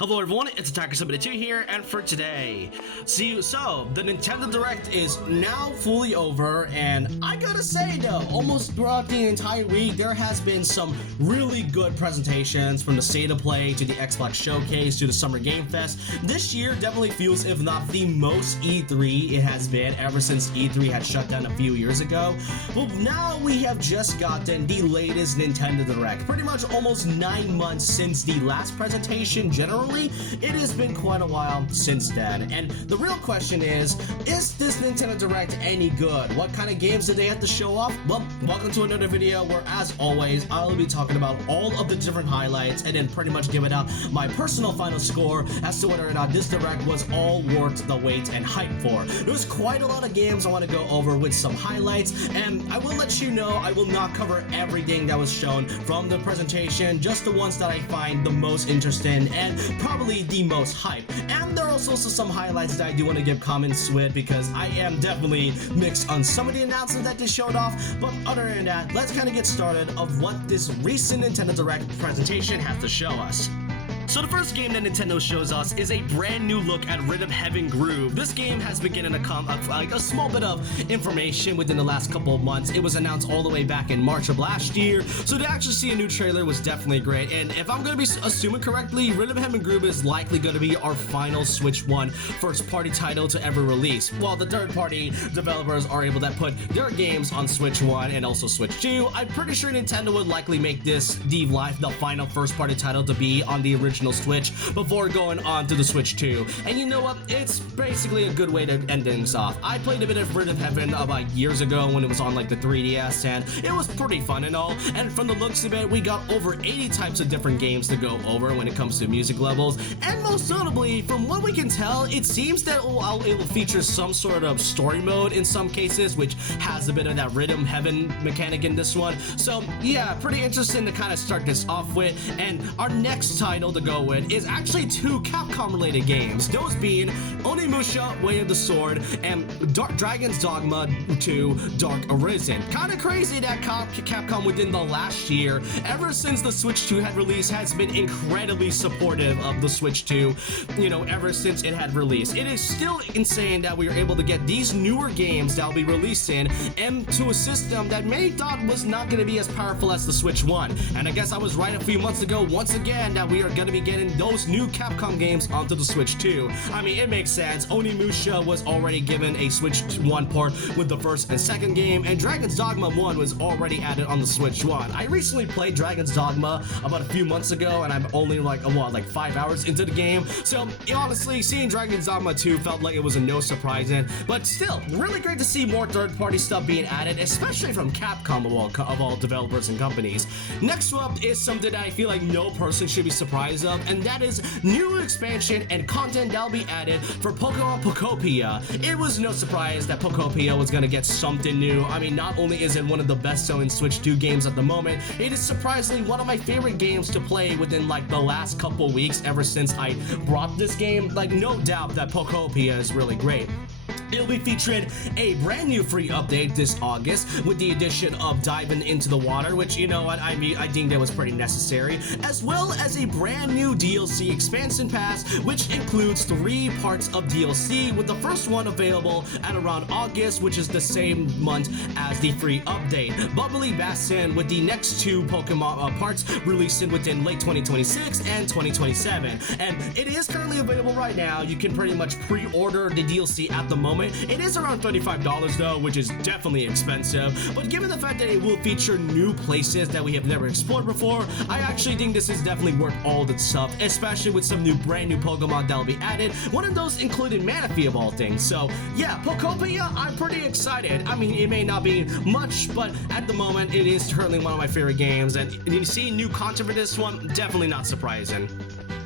Hello everyone, it's Attacker72 here, and for today, so the Nintendo Direct is now fully over, and I gotta say though, almost throughout the entire week, there has been some really good presentations, from the State of Play to the Xbox Showcase to the Summer Game Fest. This year definitely feels, if not the most E3 it has been ever since E3 had shut down a few years ago. Well, now we have just gotten the latest Nintendo Direct, pretty much almost 9 months since the last presentation. Generally, it has been quite a while since then, and the real question is this Nintendo Direct any good? What kind of games did they have to show off? Well, welcome to another video where, as always, I'll be talking about all of the different highlights and then pretty much giving out my personal final score as to whether or not this Direct was all worth the wait and hype for. There's quite a lot of games I want to go over with some highlights, and I will let you know I will not cover everything that was shown from the presentation, just the ones that I find the most interesting and probably the most hype. And there are also some highlights that I do want to give comments with, because I am definitely mixed on some of the announcements that they showed off. But other than that, let's kind of get started of what this recent Nintendo Direct presentation has to show us. So the first game that Nintendo shows us is a brand new look at Rhythm Heaven Groove. This game has been getting a small bit of information within the last couple of months. It was announced all the way back in March of last year, so to actually see a new trailer was definitely great. And if I'm going to be assuming correctly, Rhythm Heaven Groove is likely going to be our final Switch 1 first-party title to ever release, while the third-party developers are able to put their games on Switch 1 and also Switch 2. I'm pretty sure Nintendo would likely make this the final first-party title to be on the original Switch before going on to the Switch 2. And you know what? It's basically a good way to end things off. I played a bit of Rhythm Heaven about years ago when it was on like the 3DS, and it was pretty fun and all. And from the looks of it, we got over 80 types of different games to go over when it comes to music levels. And most notably, from what we can tell, it seems that it will feature some sort of story mode in some cases, which has a bit of that Rhythm Heaven mechanic in this one. So yeah, pretty interesting to kind of start this off with. And our next title to go with is actually two Capcom related games, those being Onimusha Way of the Sword and Dragon's Dogma 2 Dark Arisen. Kind of crazy that Capcom within the last year, ever since the Switch 2 had released, has been incredibly supportive of the Switch 2, ever since it had released. It is still insane that we are able to get these newer games that will be releasing and to a system that many thought was not going to be as powerful as the Switch 1. And I guess I was right a few months ago once again that we are going to be getting those new Capcom games onto the Switch 2. I mean, it makes sense. Onimusha was already given a Switch 1 port with the first and second game, and Dragon's Dogma 1 was already added on the Switch 1. I recently played Dragon's Dogma about a few months ago, and I'm only like 5 hours into the game. So honestly, seeing Dragon's Dogma 2 felt like it was a no surprising, but still, really great to see more third-party stuff being added, especially from Capcom of all developers and companies. Next up is something that I feel like no person should be surprised of, and that is new expansion and content that'll be added for Pokemon Pokopia. It was no surprise that Pokopia was gonna get something new. I mean, not only is it one of the best-selling Switch 2 games at the moment, it is surprisingly one of my favorite games to play within like the last couple weeks ever since I brought this game. Like, no doubt that Pokopia is really great. It'll be featuring a brand new free update this August with the addition of Diving Into the Water, which, you know what, I mean, I think that was pretty necessary, as well as a brand new DLC expansion pass, which includes 3 parts of DLC, with the first one available at around August, which is the same month as the free update. Bubbly Bassin with the next 2 Pokemon parts releasing within late 2026 and 2027. And it is currently available right now. You can pretty much pre-order the DLC at the moment. It is around $35 though, which is definitely expensive, but given the fact that it will feature new places that we have never explored before, I actually think this is definitely worth all the stuff, especially with some brand new Pokemon that'll be added, one of those including Manaphy of all things. So yeah, Pokopia, I'm pretty excited. I mean, it may not be much, but at the moment it is currently one of my favorite games, and you see new content for this one, definitely not surprising.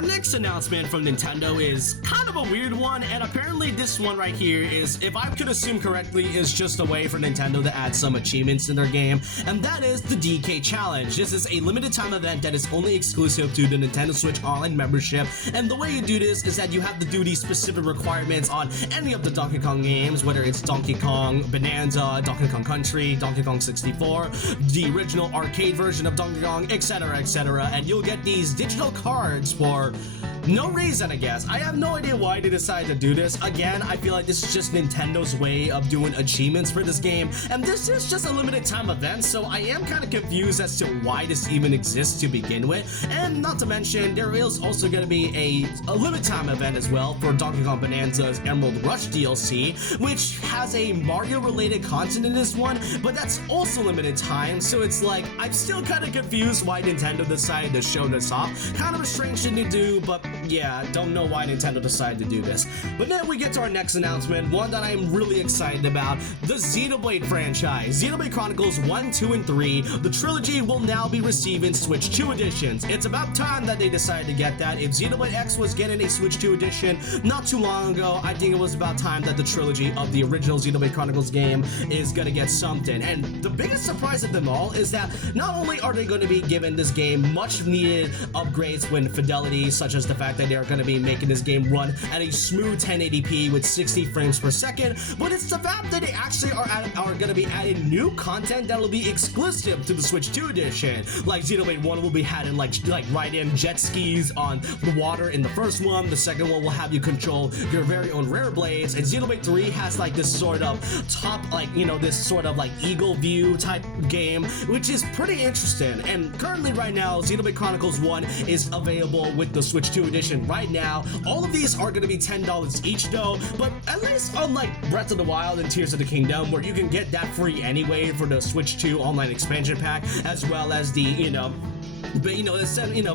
Next announcement from Nintendo is kind of a weird one, and apparently this one right here is, if I could assume correctly, is just a way for Nintendo to add some achievements in their game, and that is the DK Challenge. This is a limited time event that is only exclusive to the Nintendo Switch Online membership, and the way you do this is that you have to do these specific requirements on any of the Donkey Kong games, whether it's Donkey Kong Bonanza, Donkey Kong Country, Donkey Kong 64, the original arcade version of Donkey Kong, etc., etc., and you'll get these digital cards for No reason, I guess. I have no idea why they decided to do this. Again, I feel like this is just Nintendo's way of doing achievements for this game, and this is just a limited time event, so I am kind of confused as to why this even exists to begin with. And not to mention, there is also going to be a limited time event as well for Donkey Kong Bonanza's Emerald Rush DLC, which has a Mario related content in this one, but that's also limited time, so it's like, I'm still kind of confused why Nintendo decided to show this off. Kind of a strange thing to do, but yeah, don't know why Nintendo decided to do this. But then we get to our next announcement, one that I'm really excited about, the Xenoblade franchise. Xenoblade Chronicles 1, 2, and 3, the trilogy will now be receiving Switch 2 editions. It's about time that they decided to get that. If Xenoblade X was getting a Switch 2 edition not too long ago, I think it was about time that the trilogy of the original Xenoblade Chronicles game is gonna get something. And the biggest surprise of them all is that not only are they going to be giving this game much needed upgrades when fidelity, such as the fact that they're going to be making this game run at a smooth 1080p with 60 frames per second, but it's the fact that they actually are going to be adding new content that will be exclusive to the Switch 2 edition. Like Xenoblade 1 will be having like ride-in jet skis on the water in the first one. The second one will have you control your very own rare blades, and Xenoblade 3 has like this sort of top, like, you know, this sort of like eagle view type game, which is pretty interesting. And currently right now, Xenoblade Chronicles 1 is available with the Switch 2 edition right now. All of these are going to be $10 each though, but at least unlike Breath of the Wild and Tears of the Kingdom, where you can get that free anyway for the Switch 2 online expansion pack, as well as the,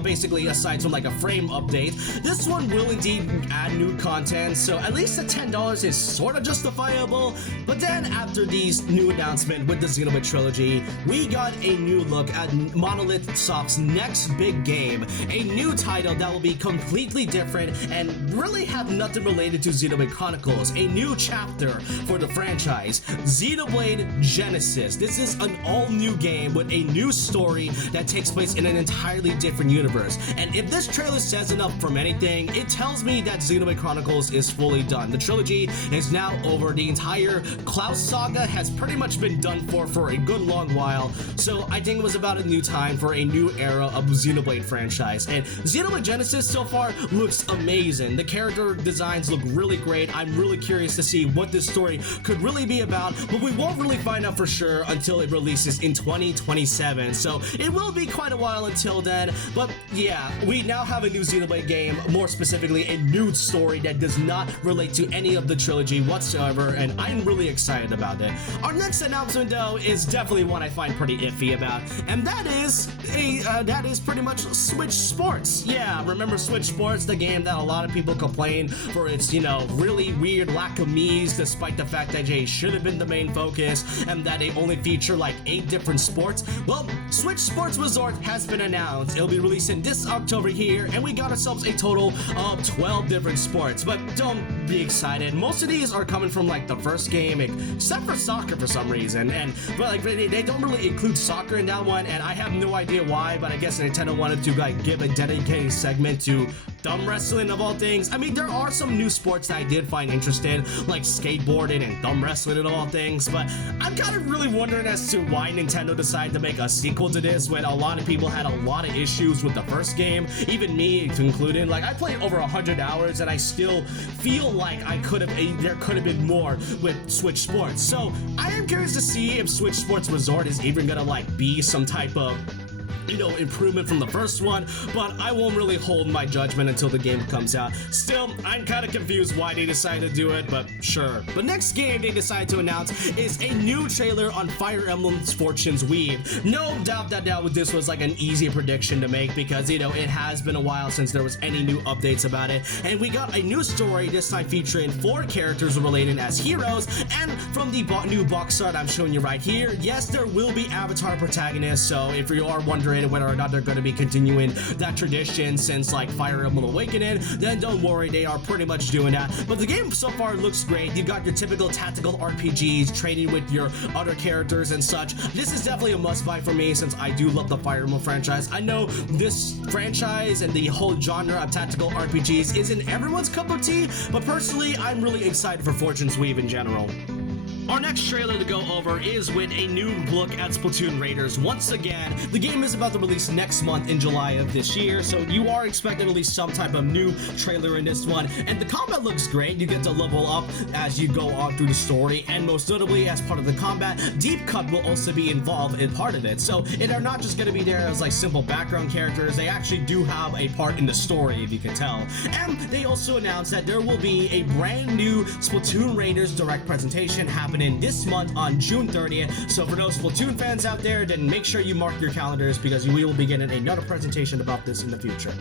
basically aside from like a frame update, this one will indeed add new content, so at least the $10 is sort of justifiable. But then after these new announcement with the Xenoblade trilogy, we got a new look at Monolith Soft's next big game, a new title that will be completely different and really have nothing related to Xenoblade Chronicles, a new chapter for the franchise, Xenoblade Genesis. This is an all-new game with a new story that takes place in an entirely different universe. And if this trailer says enough from anything, it tells me that Xenoblade Chronicles is fully done. The trilogy is now over. The entire Klaus saga has pretty much been done for a good long while. So I think it was about a new time for a new era of Xenoblade franchise. And Xenoblade Genesis so far looks amazing. The character designs look really great. I'm really curious to see what this story could really be about, but we won't really find out for sure until it releases in 2027. So it will be quite a while until then. But yeah, we now have a new Xenoblade game, more specifically a new story that does not relate to any of the trilogy whatsoever, and I'm really excited about it. Our next announcement though is definitely one I find pretty iffy about, and that is pretty much Switch Sports. Yeah, remember Switch Sports, the game that a lot of people complain for its, really weird lack of Mii's, despite the fact that they should have been the main focus and that they only feature like 8 different sports. Well, Switch Sports Resort has been announced. It'll be releasing this October here, and we got ourselves a total of 12 different sports. But don't be excited, most of these are coming from like the first game, except for soccer for some reason. But they don't really include soccer in that one, and I have no idea why, but I guess Nintendo wanted to like give a dedicated segment to thumb wrestling of all things. I mean, there are some new sports that I did find interesting, like skateboarding and thumb wrestling and all things, but I'm kind of really wondering as to why Nintendo decided to make a sequel to this when a lot of people had a lot of issues with the first game, even me included. Like, I played over 100 hours and I still feel like there could have been more with Switch Sports. So I am curious to see if Switch Sports Resort is even gonna like be some type of improvement from the first one, but I won't really hold my judgment until the game comes out. Still, I'm kind of confused why they decided to do it, but sure. The next game they decided to announce is a new trailer on Fire Emblem's Fortune's Weave. No doubt that this was like an easy prediction to make because, it has been a while since there was any new updates about it, and we got a new story, this time featuring 4 characters related as heroes, and from the new box art I'm showing you right here, yes, there will be Avatar protagonists, so if you are wondering whether or not they're going to be continuing that tradition since like Fire Emblem Awakening, then don't worry, they are pretty much doing that. But the game so far looks great. You got your typical tactical RPGs, trading with your other characters and such. This is definitely a must-buy for me since I do love the Fire Emblem franchise. I know this franchise and the whole genre of tactical RPGs isn't everyone's cup of tea, but personally, I'm really excited for Fortune's Weave in general. Our next trailer to go over is with a new look at Splatoon Raiders. Once again, the game is about to release next month in July of this year, so you are expecting at least some type of new trailer in this one. And the combat looks great. You get to level up as you go on through the story, and most notably, as part of the combat, Deep Cut will also be involved in part of it. So they're not just going to be there as like simple background characters. They actually do have a part in the story, if you can tell. And they also announced that there will be a brand new Splatoon Raiders direct presentation happening this month on June 30th. So for those Splatoon fans out there, then make sure you mark your calendars because we will be getting another presentation about this in the future.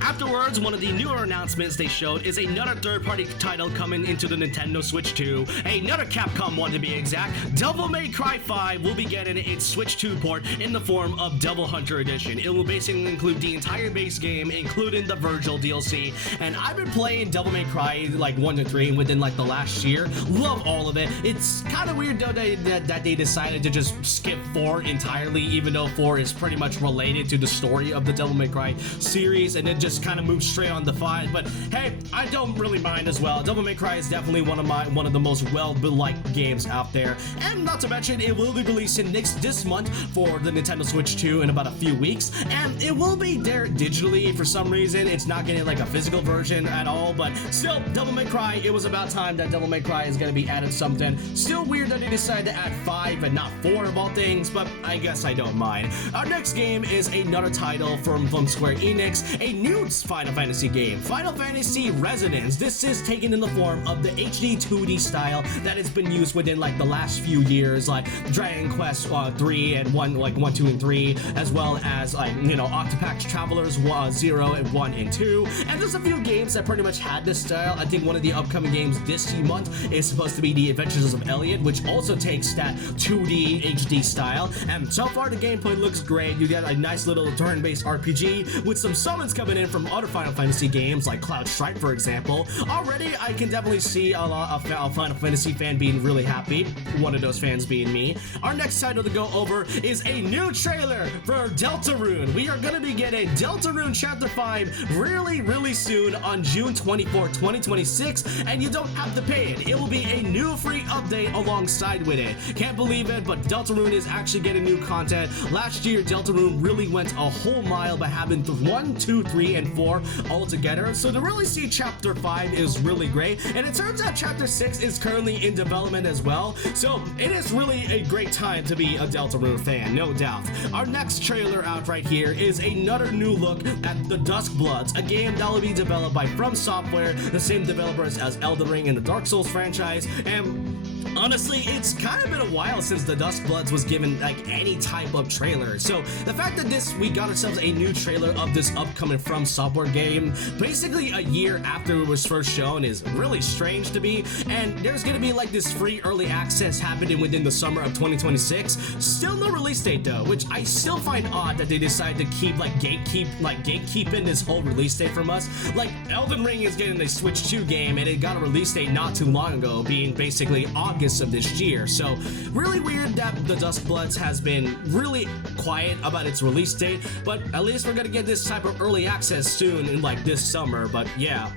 Afterwards, one of the newer announcements they showed is another third-party title coming into the Nintendo Switch 2, another Capcom one to be exact. Devil May Cry 5 will be getting its Switch 2 port in the form of Devil Hunter Edition. It will basically include the entire base game, including the Virgil DLC, and I've been playing Devil May Cry like 1 to 3 within like the last year. Love all of it. It's kind of weird though that they decided to just skip 4 entirely, even though 4 is pretty much related to the story of the Devil May Cry series, and then just kind of move straight on to 5. But hey, I don't really mind as well. Devil May Cry is definitely one of the most well-beliked games out there, and not to mention it will be releasing this month for the Nintendo Switch 2 in about a few weeks, and it will be there digitally. For some reason it's not getting like a physical version at all, but still, Devil May Cry, it was about time that Devil May Cry is going to be added something. Still weird that they decided to add 5 and not 4 of all things, but I guess I don't mind. Our next game is another title from Square Enix, a new Final Fantasy game, Final Fantasy Resonance. This is taken in the form of the HD 2D style that has been used within like the last few years, like Dragon Quest 3 and 1, 2, and 3, as well as like, you know, Octopath Travelers 0 and 1 and 2. And there's a few games that pretty much had this style. I think one of the upcoming games this month is supposed to be The Adventures of Elliot, which also takes that 2D HD style. And so far the gameplay looks great. You get a nice little turn-based RPG with some summons coming in from other Final Fantasy games like Cloud Stripe, for example. Already I can definitely see a Final Fantasy fan being really happy, one of those fans being me. Our next title to go over is a new trailer for Deltarune. We are going to be getting Deltarune Chapter 5 really soon on June 24, 2026, and you don't have to pay it. It will be a new free update alongside with it. Can't believe it, but Deltarune is actually getting new content. Last year, Deltarune really went a whole mile by having 1, 2, 3, and 4 all together. So to really see Chapter 5 is really great, and it turns out Chapter 6 is currently in development as well. So it is really a great time to be a Deltarune fan, no doubt. Our next trailer out right here is another new look at the Duskbloods, a game that will be developed by From Software, the same developers as Elden Ring and the Dark Souls franchise. And honestly, it's kind of been a while since the Duskbloods was given like any type of trailer. So the fact that we got ourselves a new trailer of this upcoming From Software game basically a year after it was first shown is really strange to me. And there's gonna be like this free early access happening within the summer of 2026. Still no release date though, which I still find odd that they decided to keep gatekeeping this whole release date from us. Like Elden Ring is getting a Switch 2 game and it got a release date not too long ago, being basically August of this year. So really weird that the Duskbloods has been really quiet about its release date, but at least we're gonna get this type of early access soon in like this summer. But yeah.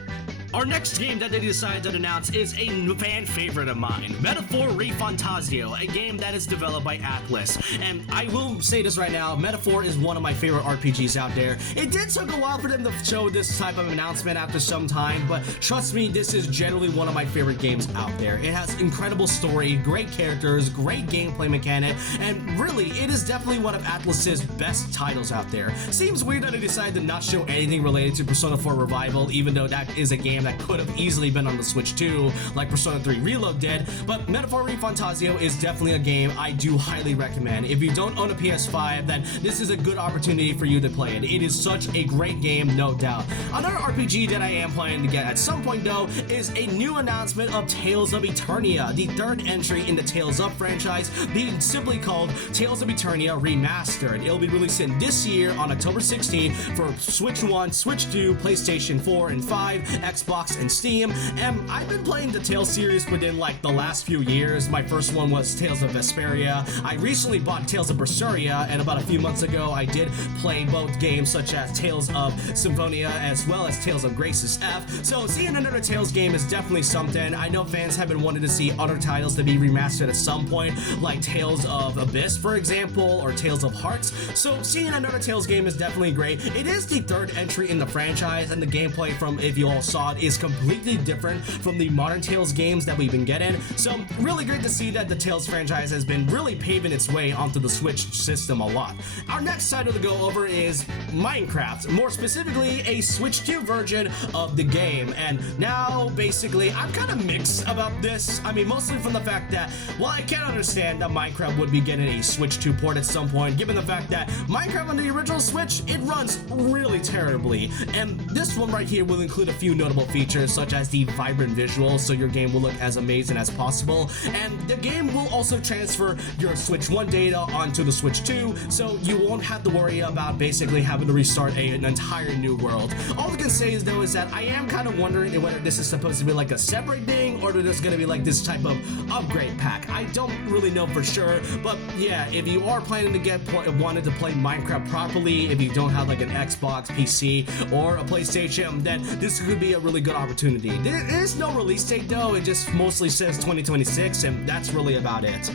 Our next game that they decided to announce is a fan favorite of mine, Metaphor ReFantazio, a game that is developed by Atlus. And I will say this right now, Metaphor is one of my favorite RPGs out there. It did take a while for them to show this type of announcement after some time, but trust me, this is generally one of my favorite games out there. It has incredible story, great characters, great gameplay mechanic, and really, it is definitely one of Atlus's best titles out there. Seems weird that they decided to not show anything related to Persona 4 Revival, even though that is a game that could have easily been on the Switch 2 like Persona 3 Reload did, but Metaphor ReFantazio is definitely a game I do highly recommend. If you don't own a PS5, then this is a good opportunity for you to play it. It is such a great game, no doubt. Another RPG that I am planning to get at some point though is a new announcement of Tales of Eternia, the third entry in the Tales of franchise, being simply called Tales of Eternia Remastered. It'll be releasing this year on October 16th for Switch 1, Switch 2, PlayStation 4 and 5, Xbox Xbox and Steam, and I've been playing the Tales series within like the last few years. My first one was Tales of Vesperia. I recently bought Tales of Berseria, and about a few months ago I did play both games such as Tales of Symphonia as well as Tales of Graces F. So seeing another Tales game is definitely something. I know fans have been wanting to see other titles to be remastered at some point, like Tales of Abyss, for example, or Tales of Hearts. So seeing another Tales game is definitely great. It is the third entry in the franchise, and the gameplay from, if you all saw it, is completely different from the modern Tales games that we've been getting. So really great to see that the Tales franchise has been really paving its way onto the Switch system a lot. Our next title to go over is Minecraft, more specifically a Switch 2 version of the game. And now basically I'm kind of mixed about this. I mean, mostly from the fact that, well, I can understand that Minecraft would be getting a Switch 2 port at some point, given the fact that Minecraft on the original Switch, it runs really terribly. And this one right here will include a few notable features such as the vibrant visuals, so your game will look as amazing as possible. And the game will also transfer your Switch 1 data onto the Switch 2, so you won't have to worry about basically having to restart an entire new world. All I can say is though is that I am kind of wondering whether this is supposed to be like a separate thing or there's going to be like this type of upgrade pack. I don't really know for sure, but yeah, if you are planning to wanted to play Minecraft properly, if you don't have like an Xbox, PC, or a PlayStation, then this could be a really good opportunity. There is no release date though, it just mostly says 2026, and that's really about it.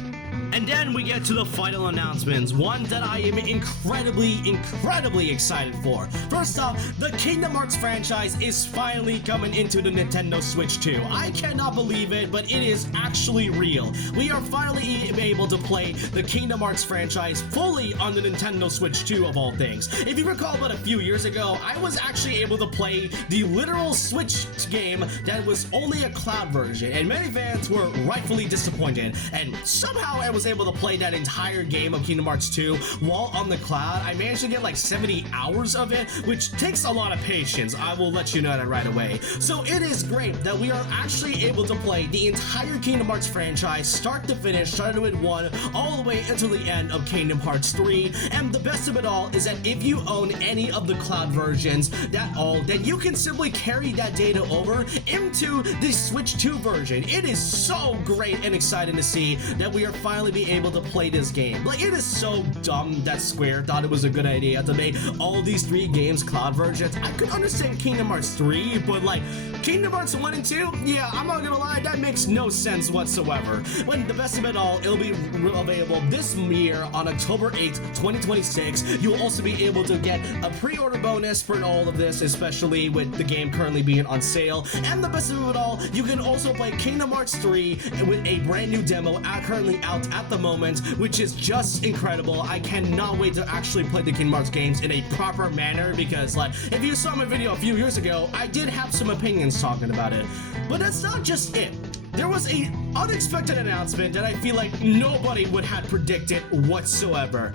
And then we get to the final announcements, one that I am incredibly excited for. First off, the Kingdom Hearts franchise is finally coming into the Nintendo Switch 2. I cannot believe it, but it is actually real. We are finally able to play the Kingdom Hearts franchise fully on the Nintendo Switch 2 of all things. If you recall, about a few years ago, I was actually able to play the literal Switch game that was only a cloud version, and many fans were rightfully disappointed, and somehow I was able to play that entire game of Kingdom Hearts 2 while on the cloud. I managed to get like 70 hours of it, which takes a lot of patience. I will let you know that right away. So it is great that we are actually able to play the entire Kingdom Hearts franchise, start to finish, starting with 1, all the way until the end of Kingdom Hearts 3. And the best of it all is that if you own any of the cloud versions, then you can simply carry that data over into the Switch 2 version. It is so great and exciting to see that we are finally being able to play this game. Like, it is so dumb that Square thought it was a good idea to make all these 3 games cloud versions. I could understand Kingdom Hearts 3, but like Kingdom Hearts 1 and 2, yeah, I'm not gonna lie, that makes no sense whatsoever. But the best of it all, it'll be available this year on October 8th, 2026. You'll also be able to get a pre-order bonus for all of this, especially with the game currently being on sale. And the best of it all, you can also play Kingdom Hearts 3 with a brand new demo currently out at the moment, which is just incredible. I cannot wait to actually play the Kingdom Hearts games in a proper manner, because like, if you saw my video a few years ago, I did have some opinions talking about it. But that's not just it. There was a unexpected announcement that I feel like nobody would have predicted whatsoever.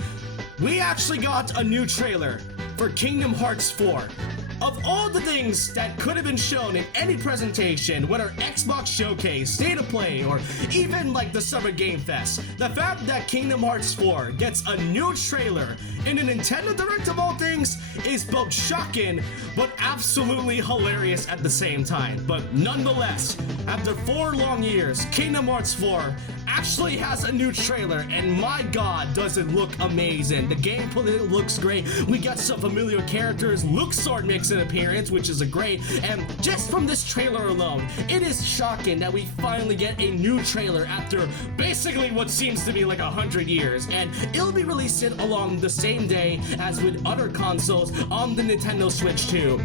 We actually got a new trailer for Kingdom Hearts 4. Of all the things that could have been shown in any presentation, whether Xbox Showcase, State of Play, or even like the Summer Game Fest, the fact that Kingdom Hearts 4 gets a new trailer in a Nintendo Direct of all things is both shocking but absolutely hilarious at the same time. But nonetheless, after 4 long years, Kingdom Hearts 4 actually has a new trailer, and my god, does it look amazing. The gameplay looks great. We got some familiar characters. Luxord makes an appearance, which is great, and just from this trailer alone, it is shocking that we finally get a new trailer after basically what seems to be like 100 years, and it'll be released along the same day as with other consoles on the Nintendo Switch 2.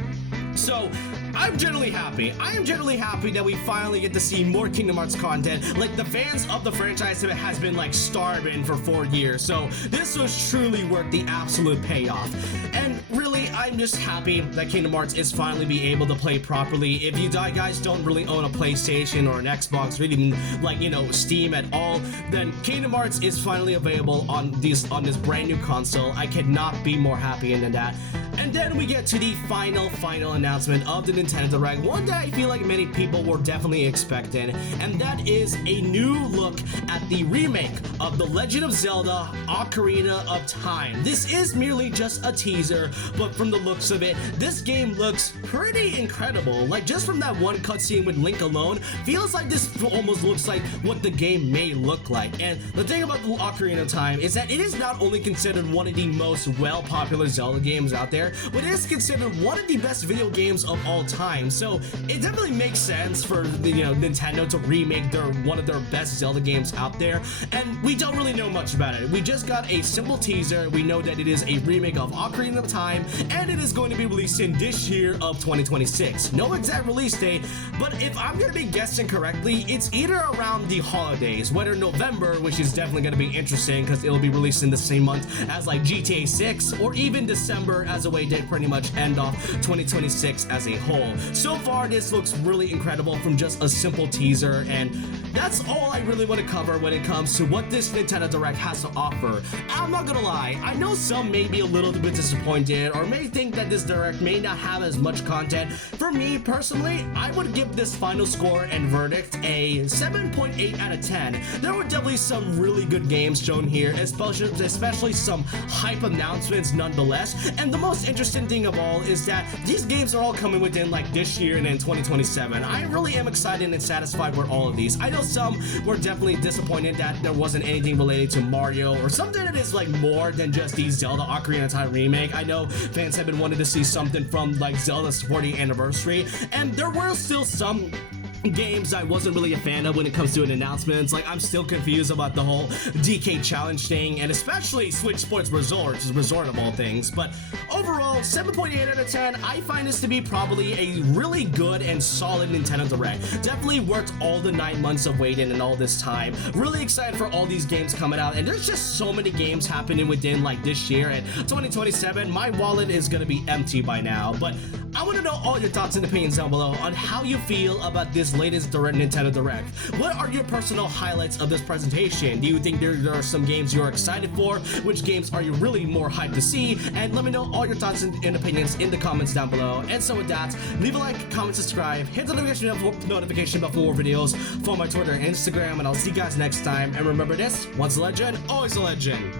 So I'm generally happy. I am generally happy that we finally get to see more Kingdom Hearts content. Like, the fans of the franchise has been like starving for 4 years, so this was truly worth the absolute payoff. And really, I'm just happy that Kingdom Hearts is finally be able to play properly. If you guys don't really own a PlayStation or an Xbox, or even like, you know, Steam at all, then Kingdom Hearts is finally available on this brand new console. I cannot be more happy than that. And then we get to the final announcement of the Nintendo Direct, one that I feel like many people were definitely expecting, and that is a new look at the remake of The Legend of Zelda Ocarina of Time. This is merely just a teaser, but from the looks of it, this game looks pretty incredible. Like, just from that one cutscene with Link alone, feels like this almost looks like what the game may look like. And the thing about the Ocarina of Time is that it is not only considered one of the most well-popular Zelda games out there, but it is considered one of the best video games of all time. So it definitely makes sense for Nintendo to remake one of their best Zelda games out there. And we don't really know much about it. We just got a simple teaser. We know that it is a remake of Ocarina of Time, and it is going to be released in this year of 2026. No exact release date, but if I'm gonna be guessing correctly, it's either around the holidays, whether November, which is definitely gonna be interesting because it'll be released in the same month as like GTA 6, or even December as a way to pretty much end off 2026 as a whole. So far, this looks really incredible from just a simple teaser, and that's all I really want to cover when it comes to what this Nintendo Direct has to offer. I'm not gonna lie, I know some may be a little bit disappointed or may think that this Direct may not have as much content. For me personally, I would give this final score and verdict a 7.8 out of 10. There were definitely some really good games shown here, especially some hype announcements nonetheless. And the most interesting thing of all is that these games are all coming within like this year and then 2027. I really am excited and satisfied with all of these. I know some were definitely disappointed that there wasn't anything related to Mario or something that is like more than just the Zelda Ocarina of Time remake. I know fans have been wanting to see something from like Zelda's 40th anniversary, and there were still some games I wasn't really a fan of when it comes to an announcements. Like, I'm still confused about the whole DK challenge thing, and especially Switch Sports Resort, which is resort of all things. But overall, 7.8 out of 10. I find this to be probably a really good and solid Nintendo Direct. Definitely worth all the 9 months of waiting and all this time. Really excited for all these games coming out, and there's just so many games happening within like this year and 2027. My wallet is gonna be empty by now, but I want to know all your thoughts and opinions down below on how you feel about this latest Nintendo Direct. What are your personal highlights of this presentation? Do you think there are some games you're excited for? Which games are you really more hyped to see? And let me know all your thoughts and opinions in the comments down below. And so with that, leave a like, comment, subscribe, hit the notification bell for more videos, follow my Twitter and Instagram, and I'll see you guys next time. And remember this, once a legend, always a legend.